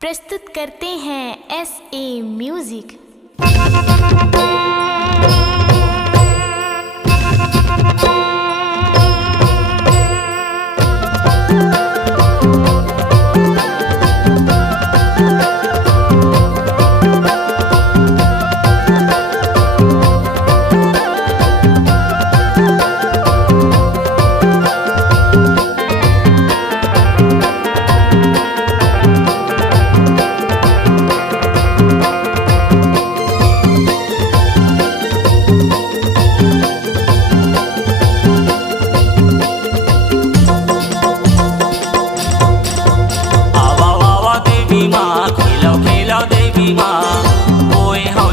प्रस्तुत करते हैं SA म्यूजिक।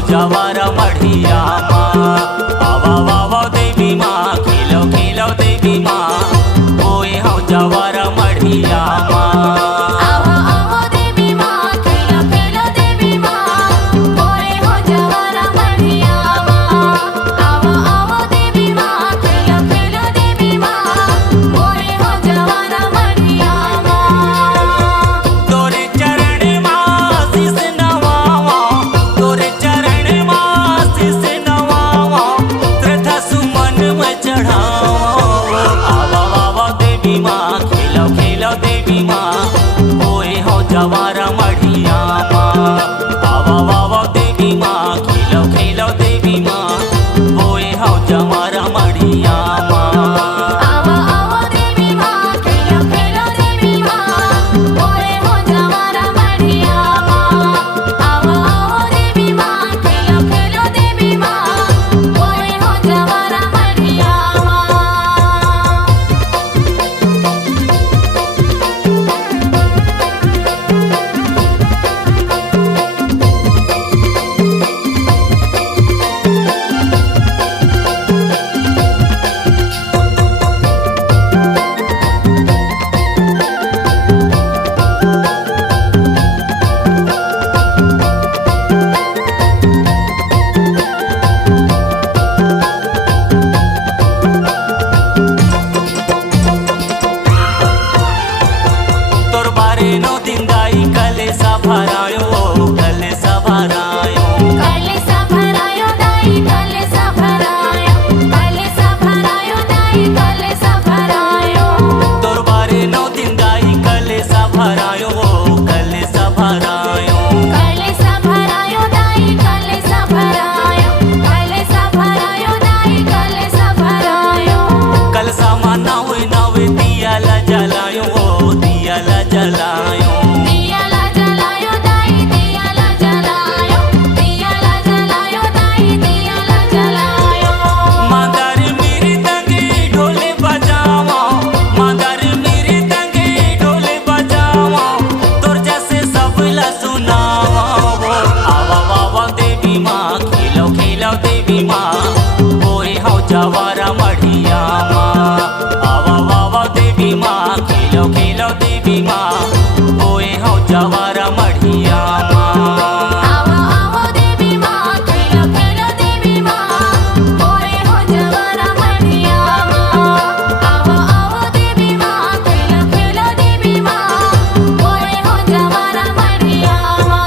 जवार मढ़िया माँ आवा वावा देवी माँ खिलो खिलो देवी माँ ओए हो जवार मढ़िया माँ आवा आवा देवी माँ खिलो खिलो देवी माँ ओए हो जवार मढ़िया माँ। आवा आवा देवी माँ खिलो खिलो देवी माँ ओए हो जवार मढ़िया माँ। तोरे चरण माँ शीस नवावा तोरे चढ़ाओ आवा आवा देवी माँ खिलो खिलो देवी माँ ओए हो जवार मढ़िया माँ आवा आवा देवी माँ खिलो खिलो देवी माँ ओए हो जवार मढ़िया माँ। आवा आवा देवी माँ खिलो खिलो देवी माँ ओए हो जवार मढ़िया माँ। आवा आवा देवी माँ खिलो खिलो देवी माँ ओए हो जवार मढ़िया माँ। तोर बारे नो दिन दाई कले सा भरायो कले सा भरायो कले सा भरायो दाई कले सा भरायो कले सा भरायो दाई कले सा भरायो। तोर बारे नो दिन दाई कले सा भरायो कले सा भरायो कले सा भरायो दाई कले सा भरायो कले सा भरायो दाई कले सा भरायो। कल सामा नावे नावे दिया ला जलायो दिया ला जलायो दिया ला जलायो दाई दिया ला जलायो दिया ला जलायो दाई दिया ला जलायो। मादार मेरे तंगे ढोले बजावा मादार मेरे तंगे ढोले बजावा तोर जैसे सबला सुनावा आवा वावा देवी माँ खिलो खिलो देवी माँ ओए हो जवारा मढ़िया माँ आवा वावा देवी माँ खिलो खिलो देवी माँ ओए हो जवारा मढ़िया माँ। आवा आवा देवी माँ खिलो खिलो देवी माँ ओए हो जवार मढ़िया माँ। आवा आवा देवी माँ खिलो खिलो देवी माँ ओए हो जवार मढ़िया माँ।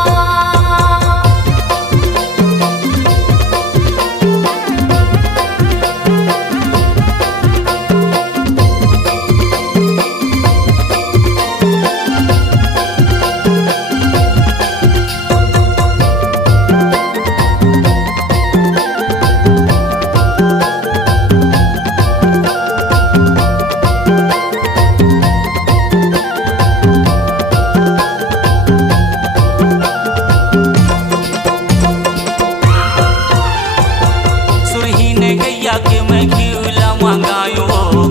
सुरही ने गैया के मैं घिउला मंगायो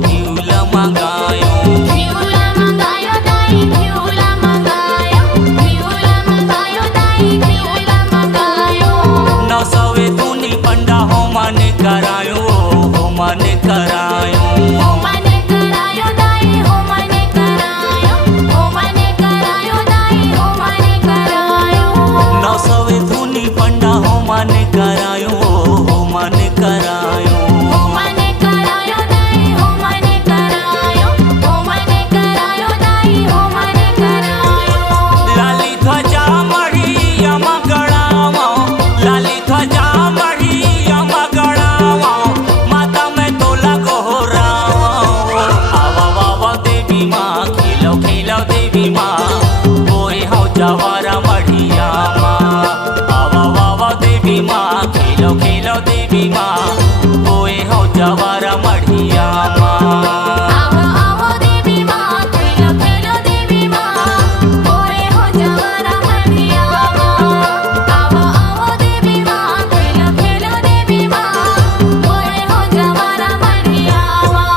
घिउला मंगायो घिउला मंगायो दाई घिउला मंगायो घिउला मंगायो दाई घिउला मंगायो। 900 दूनी पंडा हो माने करायो हो माने करायो हो मने करायो दाई हो मने करायो हो मने करायो दाई हो मने करायो। 900 दूनी पंडा हो माने करायो हो माने करायो हो मने करायो दाई हो मने करायो हो मने करायो दाई हो मने करायो। लाली ध्वजा जवारा मढ़िया माँ। आवा आवा देवी माँ खेलो खेलो देवी माँ बोए हो जवारा मढ़िया माँ। आवो आवो देवी माँ खेलो खेलो देवी माँ बोए हो जवारा मढ़िया माँ। आवो आवो देवी माँ खेलो खेलो देवी माँ बोए हो जवारा मढ़िया माँ।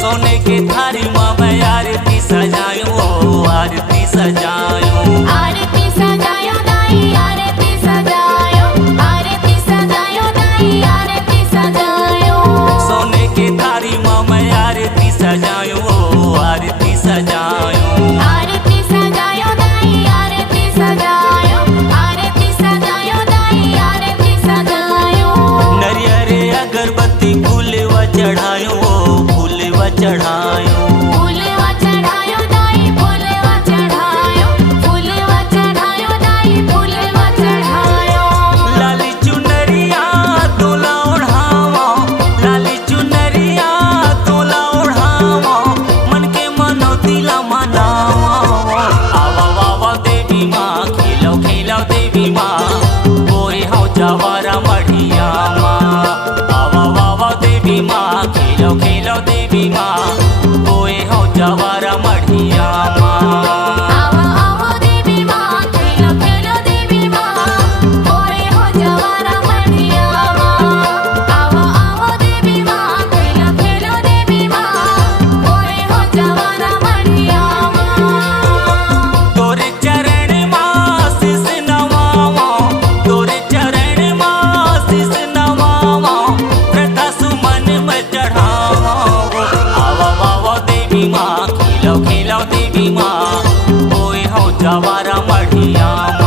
सोने के थारी माँ मैं आरती सजायूं आरती सजायूं। आरती सजायो दाई आरती सजायो आरती सजायो दाई आरती सजायो। सोने के थारी माँ मैं आरती सजायूं आरती सजायूं। आरती सजायो दाई आरती सजायो आरती सजायो दाई आरती सजायो। नरियर अगरबत्ती फूलवा चढ़ायूं फूलवा चढ़ायूं। फूलवा चढ़ायो दाई फूलवा चढ़ायो फूलवा चढ़ायो दाई फूलवा चढ़ायो। लाली चुनरिया तोला ओढ़ावा लाली चुनरिया तोला ओढ़ावा मन के मनौती ला मनावा। आवा आवा देवी माँ खेलो खेलो देवी माँ बोए हो जवारा मढ़िया माँ। आवा आवा देवी माँ खेलो खेलो देवी माँ बोए हो जवारा मढ़िया माँ। आवो आवो देवी माँ खेलो खेलो देवी माँ बोए हो जवारा मढ़िया माँ। आवो आवो देवी माँ खेलो खेलो देवी माँ बोए हो जवारा मढ़िया माँ। तोरे चरण माँ शीस नवावा तोरे चरण माँ शीस नवावा प्रथा सुमन में चढ़ावा। आवा आवा देवी माँ खेलो खेलो देवी माँ बोए हो जवारा मढ़िया माँ।